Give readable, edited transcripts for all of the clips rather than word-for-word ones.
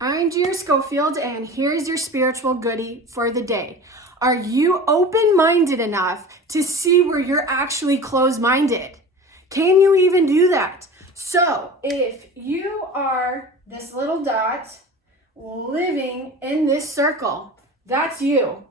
I'm Gia Schofield, and here's your spiritual goodie for the day. Are you open-minded enough to see where you're actually closed-minded? Can you even do that? So, if you are this little dot living in this circle, that's you,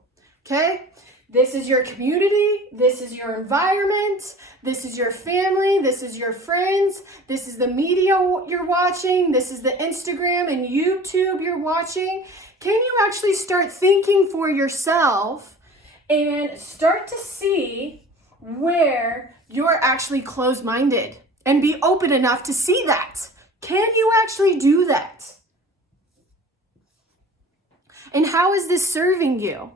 okay? This is your community, this is your environment, this is your family, this is your friends, this is the media you're watching, this is the Instagram and YouTube you're watching. Can you actually start thinking for yourself and start to see where you're actually closed-minded and be open enough to see that? Can you actually do that? And how is this serving you?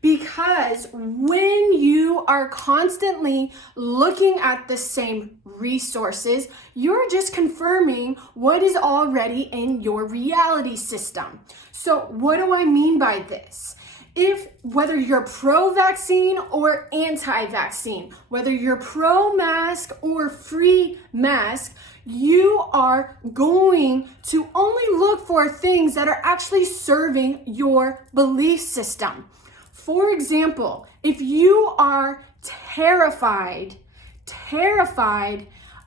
Because when you are constantly looking at the same resources, you're just confirming what is already in your reality system. So what do I mean by this? Whether you're pro-vaccine or anti-vaccine, whether you're pro-mask or free mask, you are going to only look for things that are actually serving your belief system. For example, if you are terrified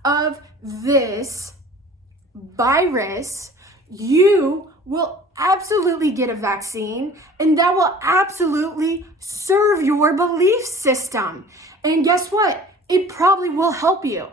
of this virus, you will absolutely get a vaccine, and that will absolutely serve your belief system. And guess what? It probably will help you.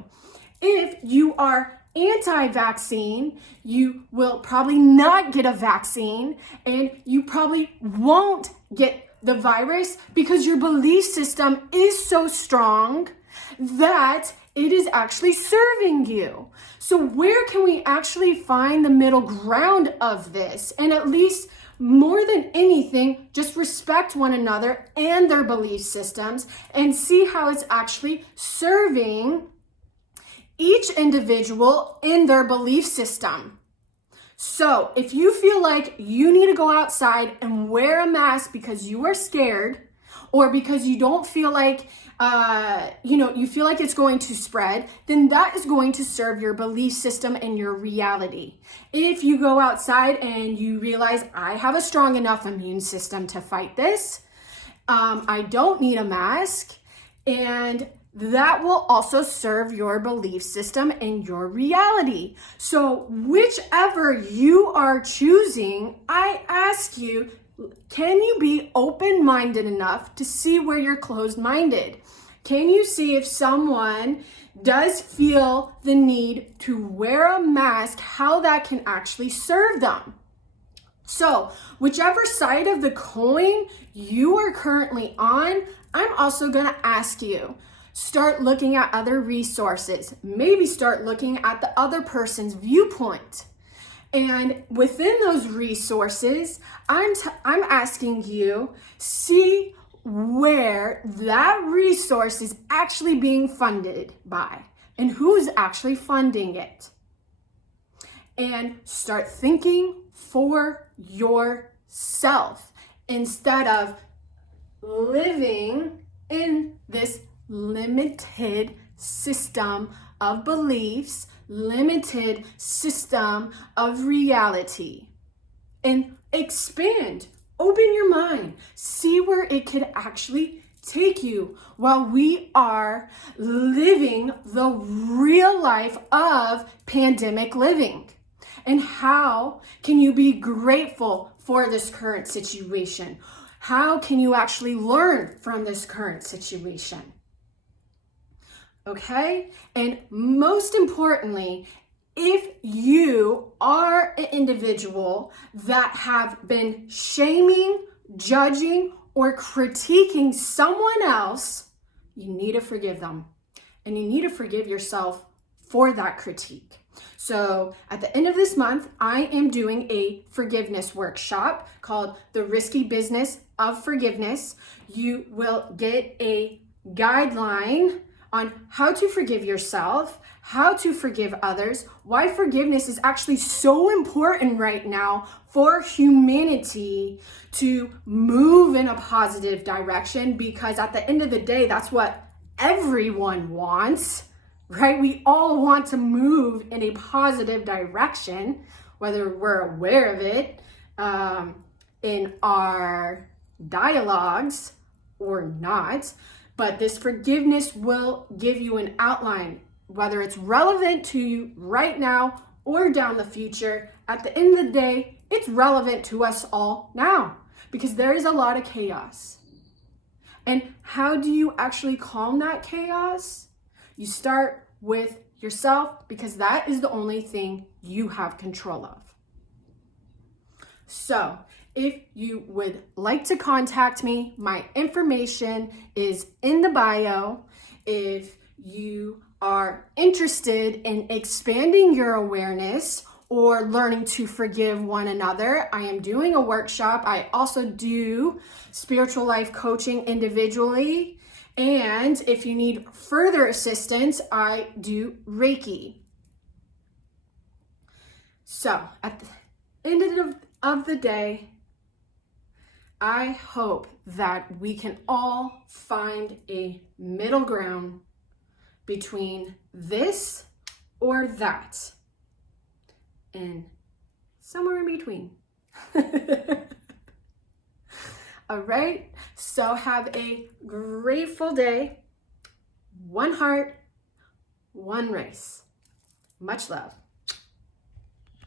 If you are anti-vaccine, you will probably not get a vaccine, and you probably won't get the virus because your belief system is so strong that it is actually serving you. So where can we actually find the middle ground of this? And at least more than anything, just respect one another and their belief systems and see how it's actually serving each individual in their belief system. So if you feel like you need to go outside and wear a mask because you are scared, or because you don't feel like, you feel like it's going to spread, then that is going to serve your belief system and your reality. If you go outside and you realize, I have a strong enough immune system to fight this, I don't need a mask, and that will also serve your belief system and your reality. So whichever you are choosing, I ask you, can you be open-minded enough to see where you're closed-minded? Can you see if someone does feel the need to wear a mask, how that can actually serve them? So whichever side of the coin you are currently on, I'm also going to ask you, start looking at other resources. Maybe start looking at the other person's viewpoint. And within those resources, I'm asking you, see where that resource is actually being funded by and who's actually funding it. And start thinking for yourself instead of living in this limited system of beliefs, limited system of reality. And expand, open your mind, see where it could actually take you while we are living the real life of pandemic living. And how can you be grateful for this current situation? How can you actually learn from this current situation? Okay? And most importantly, if you are an individual that have been shaming, judging, or critiquing someone else, you need to forgive them. And you need to forgive yourself for that critique. So at the end of this month, I am doing a forgiveness workshop called The Risky Business of Forgiveness. You will get a guideline on how to forgive yourself, how to forgive others, why forgiveness is actually so important right now for humanity to move in a positive direction, because at the end of the day, that's what everyone wants, right? We all want to move in a positive direction. whether we're aware of it in our dialogues or not. But this forgiveness will give you an outline, whether it's relevant to you right now or down the future. At the end of the day, it's relevant to us all now because there is a lot of chaos. And how do you actually calm that chaos? You start with yourself because that is the only thing you have control of. So, if you would like to contact me, my information is in the bio. If you are interested in expanding your awareness or learning to forgive one another, I am doing a workshop. I also do spiritual life coaching individually. And if you need further assistance, I do Reiki. So at the end of the day, I hope that we can all find a middle ground between this or that and somewhere in between. All right, so have a grateful day. One heart, one race. Much love.